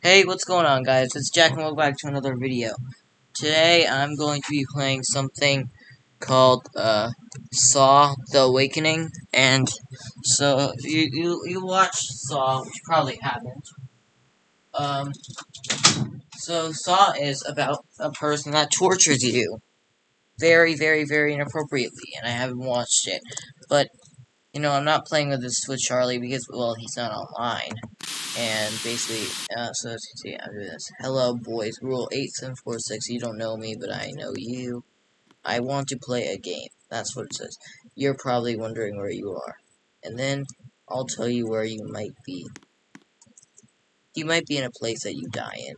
Hey, what's going on, guys? It's Jack and welcome back to another video. Today, I'm going to be playing something called, Saw: The Awakening, and so, you watched Saw, which you probably haven't. So Saw is about a person that tortures you very, very, very inappropriately, and I haven't watched it, but, I'm not playing with this with Charlie because, well, he's not online. And basically, so as you see, I'm doing this. Hello, boys. Rule 8746. You don't know me, but I know you. I want to play a game. That's what it says. You're probably wondering where you are. And then, I'll tell you where you might be. You might be in a place that you die in.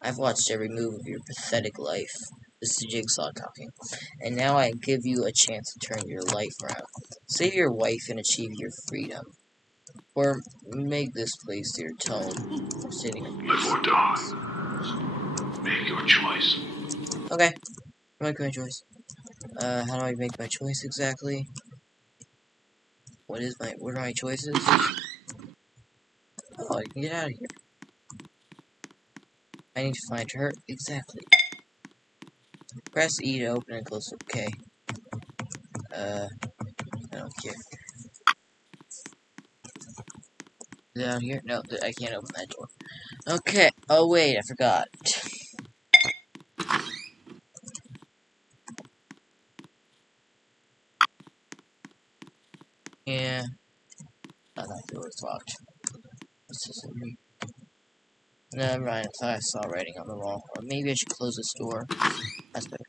I've watched every move of your pathetic life. This is Jigsaw talking. And now I give you a chance to turn your life around. Save your wife and achieve your freedom. Or make this place your tone. Before dawn, make your choice. Okay, make my choice. How do I make my choice exactly? What are my choices? Oh, I can get out of here. I need to find her. Exactly. Press E to open and close. Okay. I don't care. Is it out here? No, I can't open that door. Okay. Oh, wait, I forgot. Yeah. Oh, that door is locked. What's this in here? Never mind, I thought I saw writing on the wall. Or maybe I should close this door. That's better.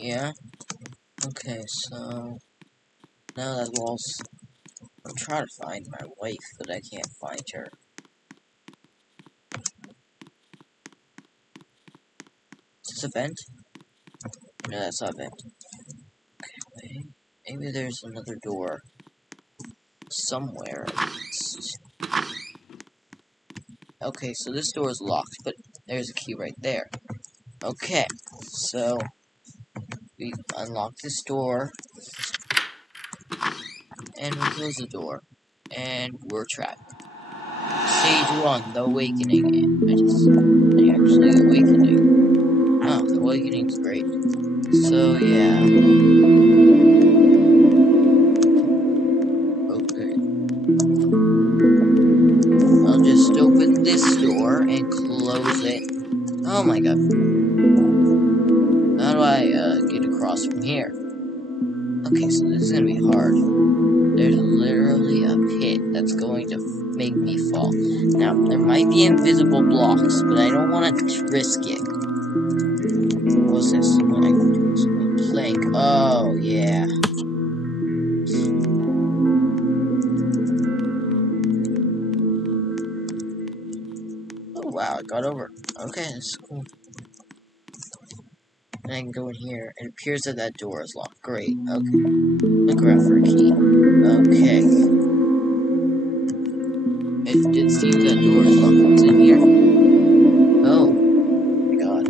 Yeah? Okay, so... now that wall's... I'm trying to find my wife, but I can't find her. Is this a vent? No, that's not a vent. Okay, wait. Maybe there's another door. Somewhere. Okay, so this door is locked, but there's a key right there. Okay, so... we unlock this door. And we close the door. And we're trapped. Stage 1, The Awakening. I actually awakening. Oh, the awakening's great. So, yeah. Okay. I'll just open this door and close it. Oh my god. How do I, get across from here? Okay, so this is gonna be hard. There's literally a pit that's going to make me fall. Now, there might be invisible blocks, but I don't want to risk it. What's this? Plank. Oh, yeah. Oh, wow, I got over. Okay, that's cool. And I can go in here. It appears that that door is locked. Great. Okay. Look around for a key. Okay. It seems that door is locked. What's in here? Oh. My god.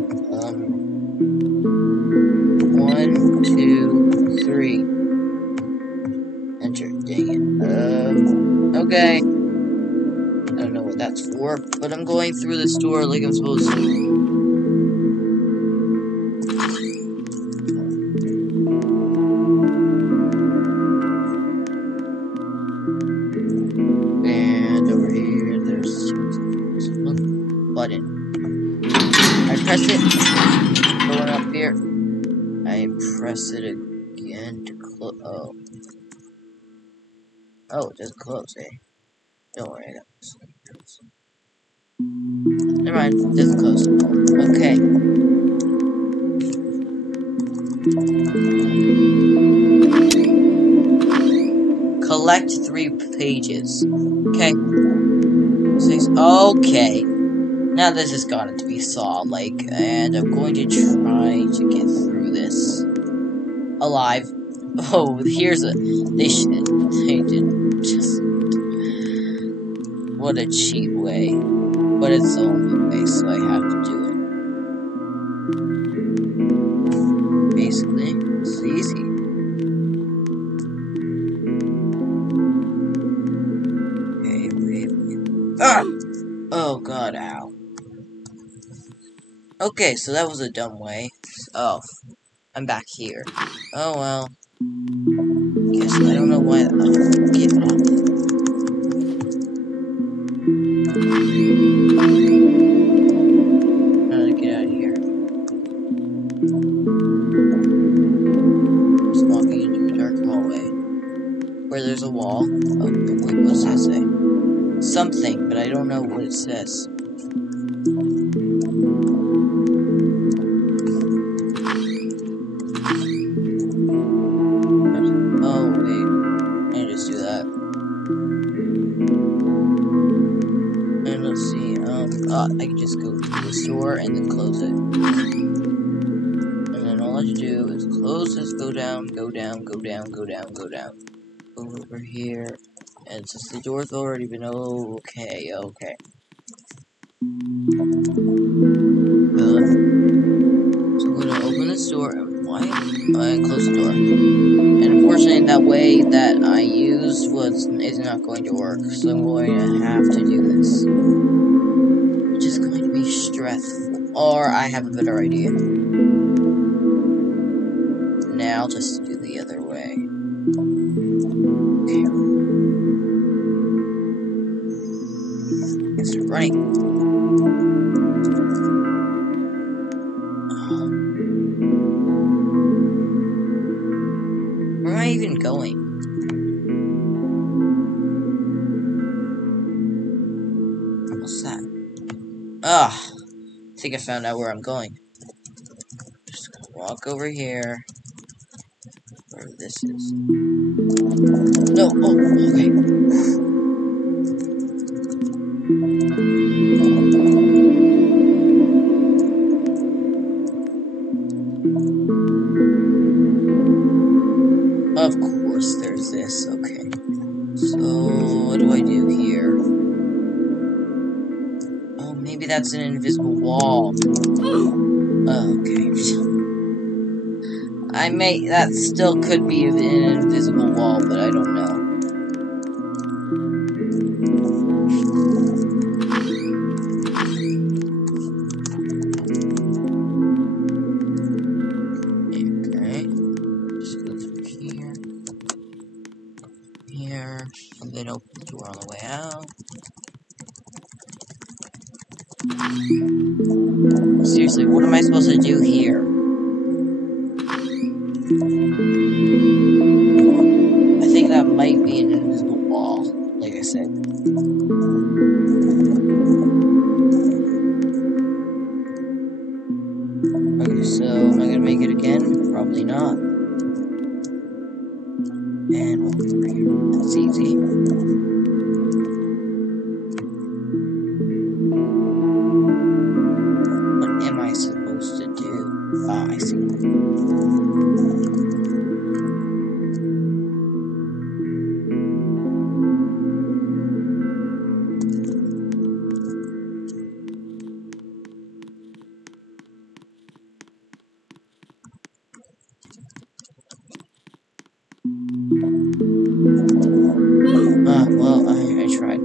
1, 2, 3. Enter. Dang it. Okay. I don't know what that's for, but I'm going through this door like I'm supposed to. And over here, there's one button. I press it. Going up here. I press it again to close. Oh. Oh, it doesn't close, eh? Don't worry, I got this. Never mind, it doesn't close. Okay. Collect 3 pages. Okay. 6. Okay. Now this has gotten to be Saw-like, and I'm going to try to get through this alive. Oh, here's a... They did just... What a cheap way. But it's the only way, so I have to do it. Basically. It's easy. Okay, wait. Ah! Oh god, ow. Okay, so that was a dumb way. Oh, I'm back here. Oh well. Guess I don't know why. Oh, get off. How to get out of here? Just walking into a dark hallway where there's a wall. Oh, wait, what's that say? Something, but I don't know what it says. Oh wait, I just do that. And let's see. I can just go to the store and then close it. And then all I have to do is close this, go down, go down, go down, go down, go down. Over here. And since the door's already been okay. So I'm gonna open this door and close the door. And unfortunately that way that I used is not going to work. So I'm going to have to do this. Which is going to be stressful. Or I have a better idea. Now I'll just do the other way. Okay. It's right. Where am I even going? What's that? Ah, I think I found out where I'm going. Just gonna walk over here. Where this is. No, oh, okay. Of course there's this, okay. So, what do I do here? Oh, maybe that's an invisible wall. Okay. That still could be an invisible wall, but I don't know. Okay. Just go through here, and then open the door on the way out. Seriously, what am I supposed to do here? I think that might be an invisible wall, like I said. Okay, so am I gonna make it again? Probably not. And we'll go over here. That's easy. What am I supposed to do? Ah, I see. Well, I tried.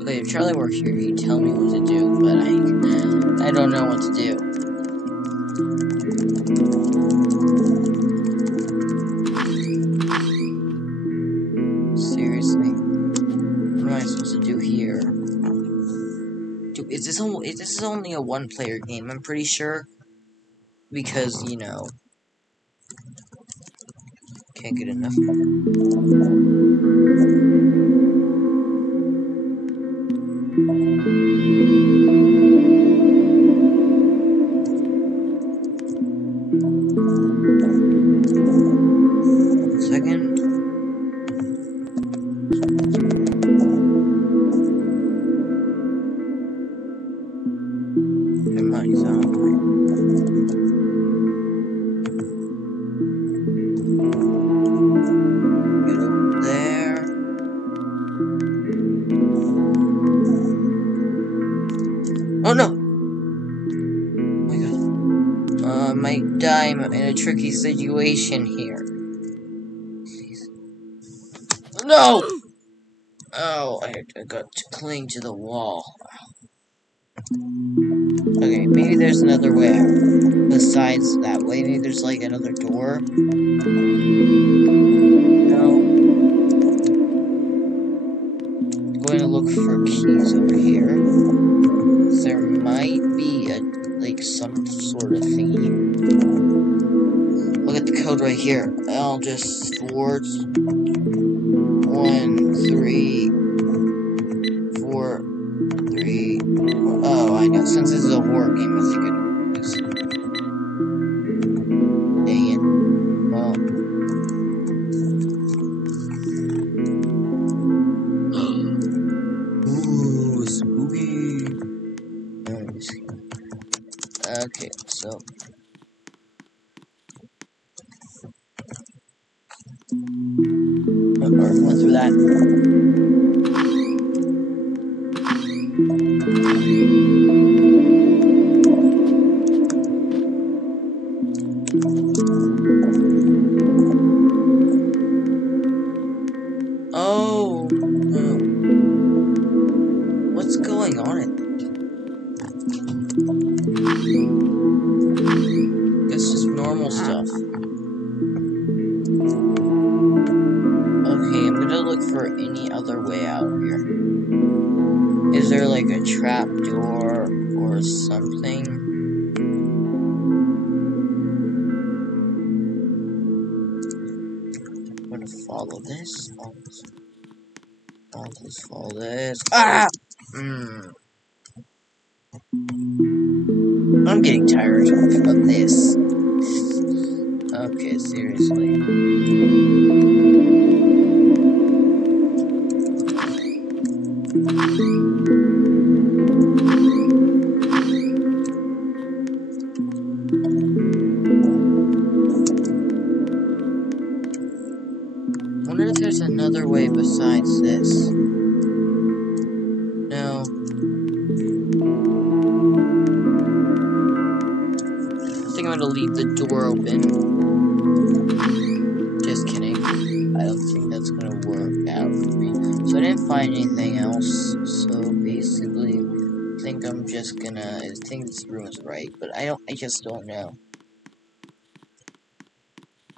Okay, if Charlie were here, he'd tell me what to do, but I don't know what to do. Seriously, what am I supposed to do here? Is this only a one-player game? I'm pretty sure, because you know, can't get enough. Second. he's on. Get over there. Oh no! Oh my god. I might die in a tricky situation here. Jeez. No! Oh, I got to cling to the wall. Okay, maybe there's another way out. Besides that way, maybe there's like another door. No. I'm going to look for keys over here. There might be like some sort of thingy. Look at the code right here. I'll just Swords 1 3 4 3. Oh, I know. Since this is a horror game, I think I can use it. Dang it. Well. Ooh, spooky. Okay, so. Already went through that. Oh, no. What's going on in there? It's just normal stuff. Okay, I'm gonna look for any other way out here. Is there like a trap door or something? I'm gonna follow this. Follow this. Ah! I'm getting tired of this. Okay, seriously. I wonder if there's another way besides this. No. I think I'm gonna leave the door open. Just kidding. I don't think that's gonna work out for me. So I didn't find anything else. So basically, I think I'm just gonna. I think this room is right, but I just don't know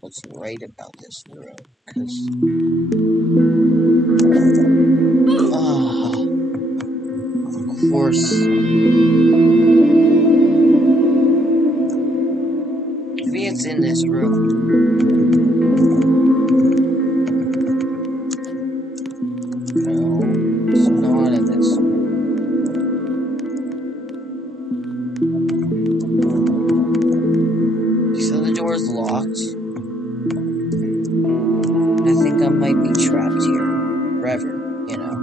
what's right about this room. Cause. Oh, of course. Maybe it's in this room. No, it's not in this room. So the door's locked. I think I might be trapped here. Forever, you know.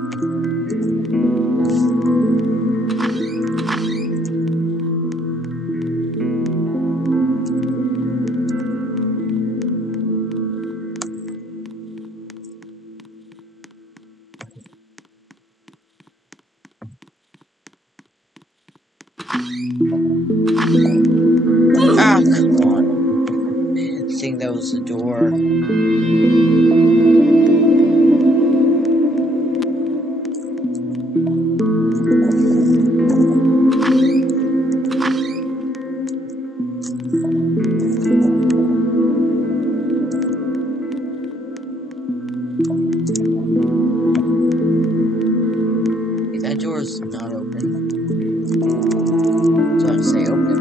Ah, come on. I didn't think that was the door. Okay, that door is not open. So I'd say open.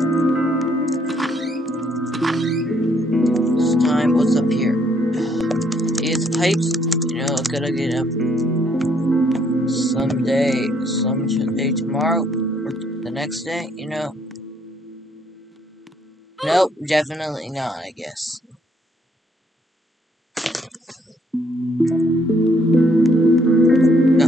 This time, what's up here? It's pipes. You know, I gotta get up someday tomorrow, or the next day, you know. Nope, definitely not, I guess. No.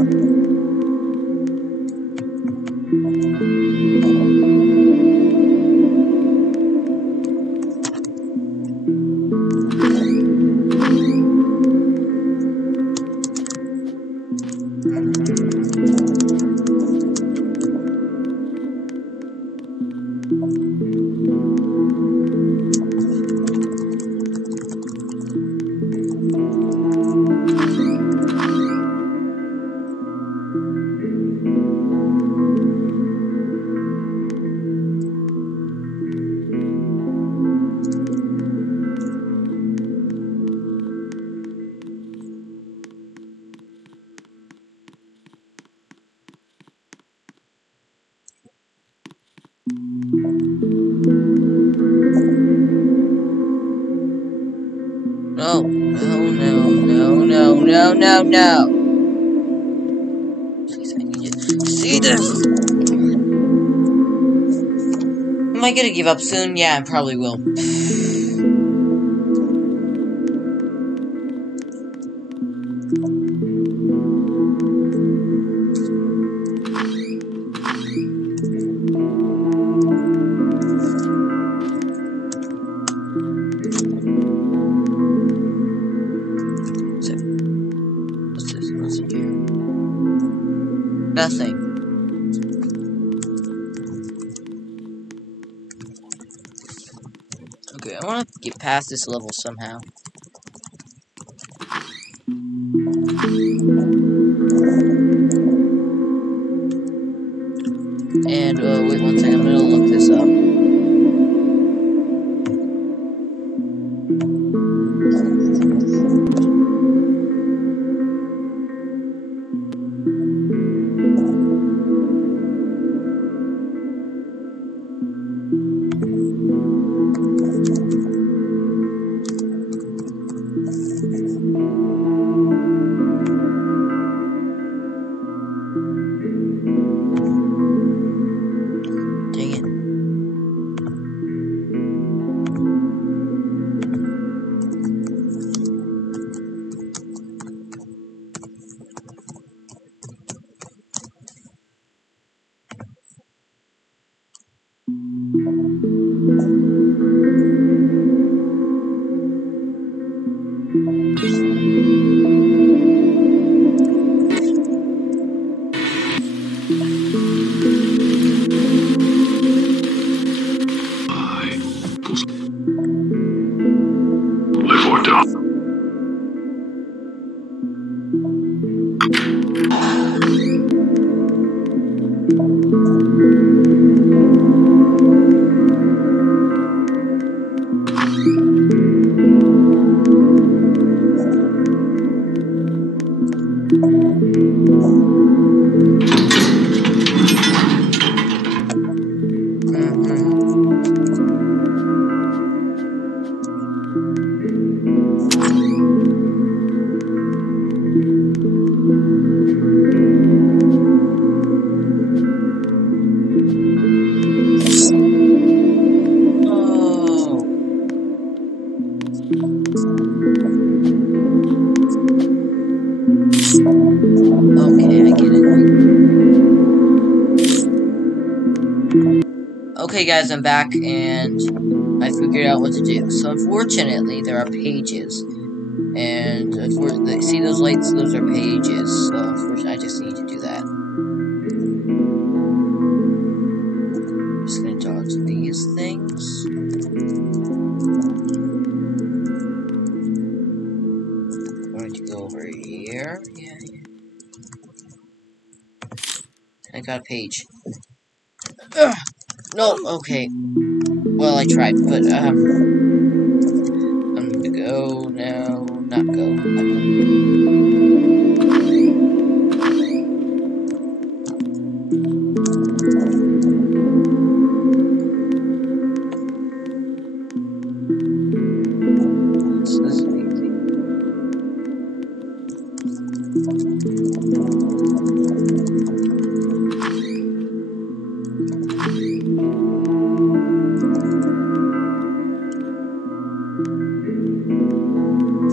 No, no, no, no, no, no, no, no. Please, I need you to see this. Am I gonna give up soon? Yeah, I probably will. What's this? What's in here? Nothing. Okay, I want to get past this level somehow. And, wait one second, I'm gonna look this up. Dang it. Live or die. Oh. Okay, I get it. Okay, guys, I'm back, and I figured out what to do. So, unfortunately, there are pages. And, see those lights? Those are pages. So, unfortunately, I just need to do that. I'm just gonna dodge these things. I'm going to go over here. Yeah. I got a page. Ugh. No, okay. Well, I tried, but, I'm gonna go now. Not go. This is easy.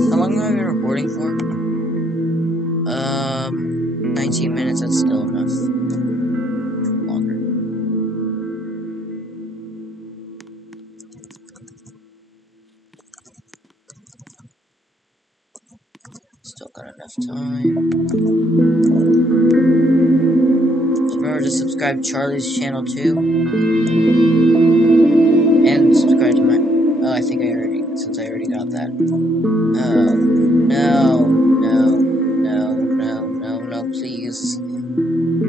How long have I been recording for? 19 minutes, that's still enough. Longer. Still got enough time. Remember to subscribe to Charlie's channel too. And subscribe to my... Oh, I think I already... Since I already got that. Oh. No. No. No. No. No. No, please.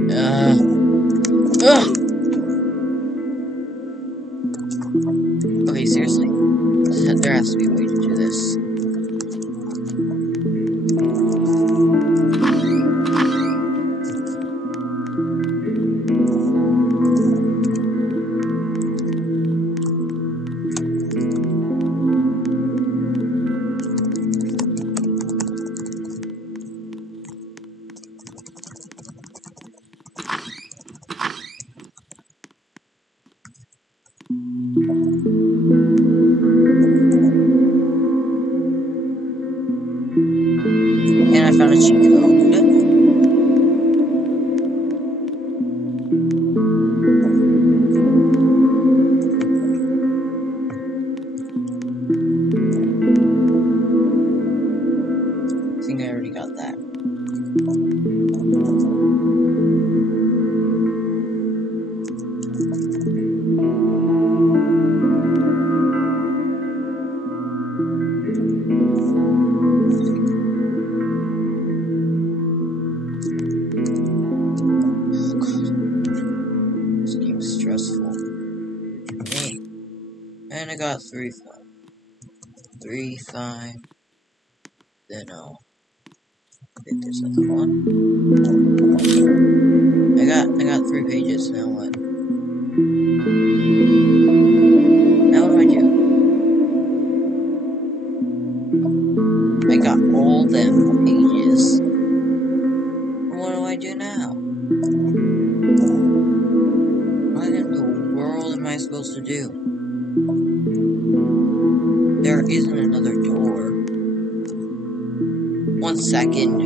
Ugh. Okay, seriously. There has to be a way to do this. found a cheat code. I think I already got that. Oh god, this game is stressful. Hey. And I got 3, 5. 3, 5. Then I'll hit this other one. I got 3 pages. Now what? Now what do I do? I got all them pages. What do I do now? What in the world am I supposed to do? There isn't another door. 1 second.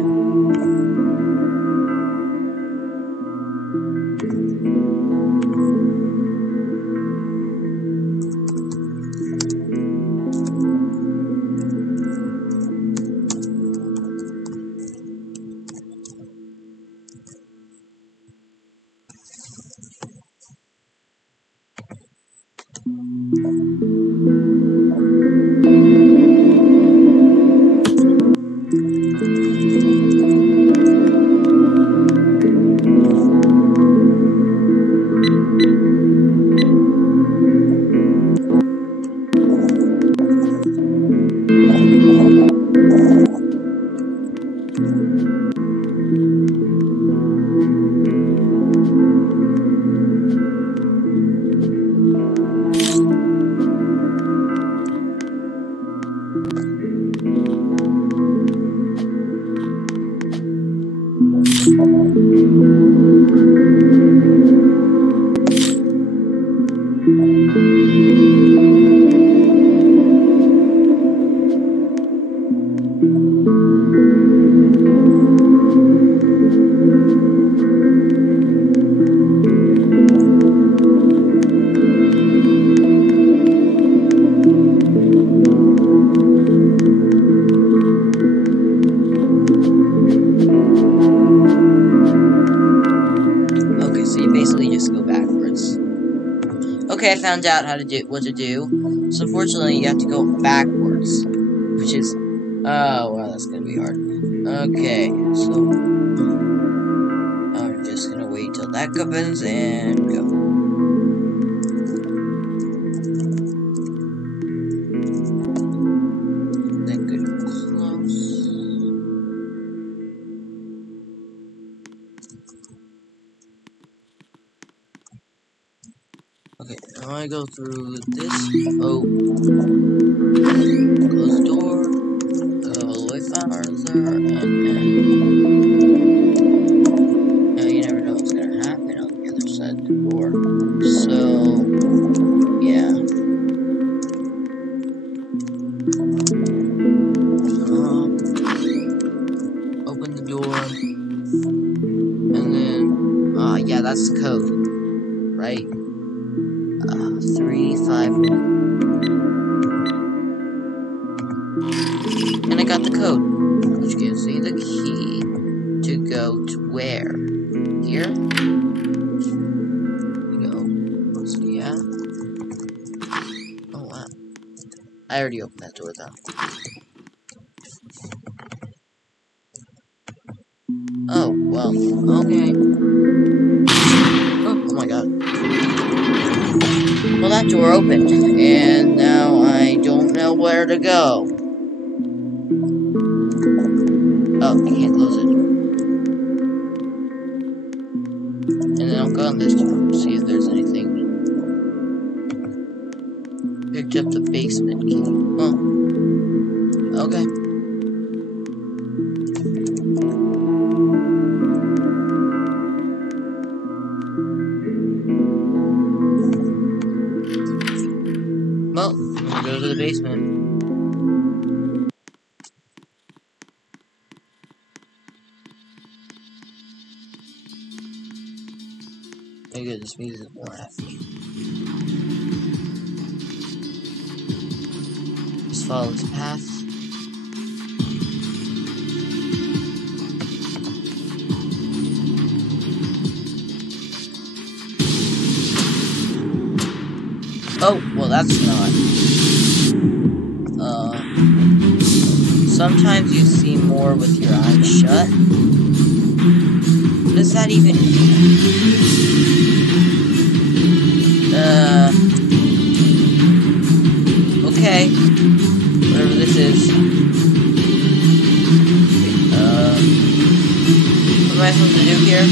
Okay, so you basically just go backwards. Okay, I found out what to do. So unfortunately, you have to go backwards, which is, oh wow, that's gonna be hard. Okay, so I'm just gonna wait till that happens and go. Then go close. Okay, now I go through this. Oh, close the door. Go all the way farther, and now you never know what's gonna happen on the other side of the door. So, yeah. Open the door, and then, yeah, that's the code, right? 3, 5, 1. And I got the code, which gives me the key to go to where? Here? Yeah. Oh wow. I already opened that door though. Oh, well, okay. Oh my god. Well, that door opened, and now I don't know where to go. Oh, you can't close it. And then I'll go on this door, see if there's anything. Picked up the basement key. Oh. Okay. Well, I'm gonna go to the basement. Very good, this music is more happy. Just follow this path. Oh, well that's not. Sometimes you see more with your eyes shut. What does that even mean? Okay. Whatever this is. What am I supposed to do here?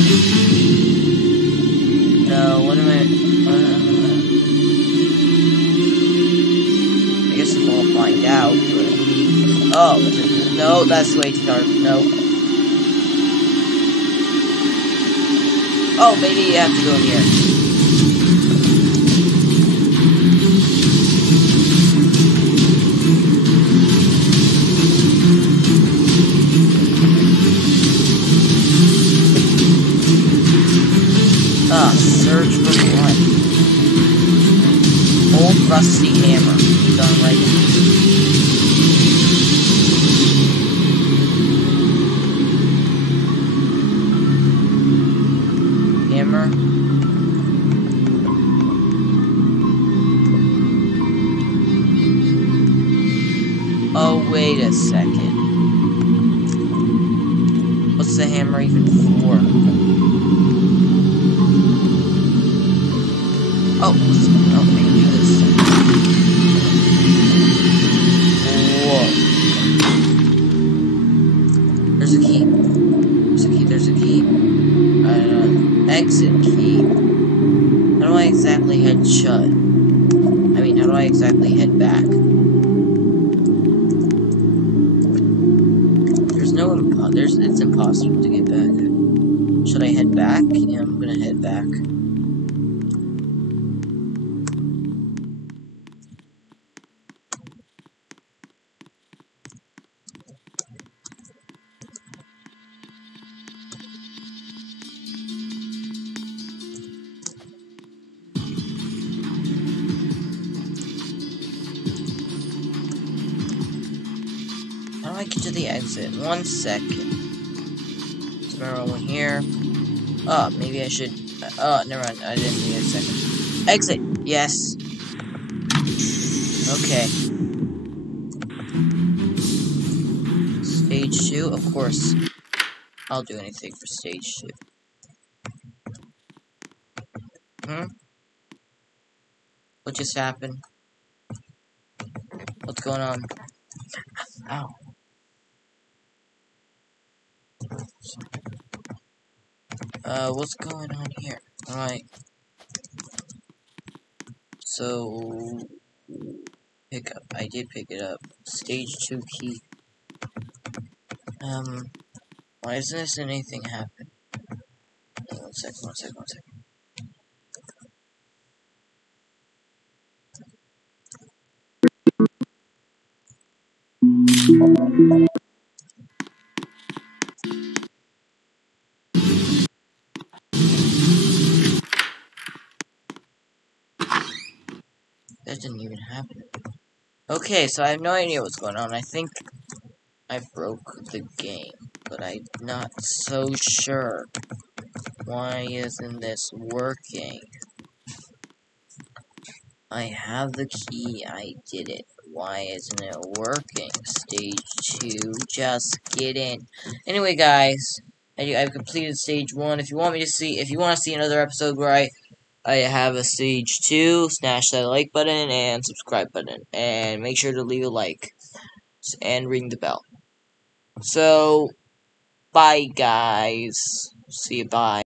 No, what am I... I guess we'll find out, but... Oh, no, that's way too dark. No. Oh, maybe you have to go in here. Search for what? Old rusty hammer. Done right. Hammer. Oh, wait a second. What's the hammer even for? Oh, I can do this. Whoa. There's a key. There's a key. Exit key. How do I exactly head shut? I mean, how do I exactly head back? It's impossible to get back. Should I head back? Yeah, I'm gonna head back. How do I get to the exit? 1 second. Remember over here. Oh, maybe I should. Oh, never mind. I didn't need a second. Exit. Yes. Okay. Stage 2, of course. I'll do anything for stage 2. What just happened? What's going on? Ow. What's going on here? Alright. So... Pick up. I did pick it up. Stage 2 key. Why isn't anything happen? One second. That didn't even happen. Okay, so I have no idea what's going on. I think I broke the game, but I'm not so sure. Why isn't this working? I have the key, I did it. Why isn't it working? Stage 2, just get in. Anyway, guys, I've completed stage 1. If you want to see another episode where I have a stage 2, smash that like button and subscribe button. And make sure to leave a like. And ring the bell. So, bye guys. See you, bye.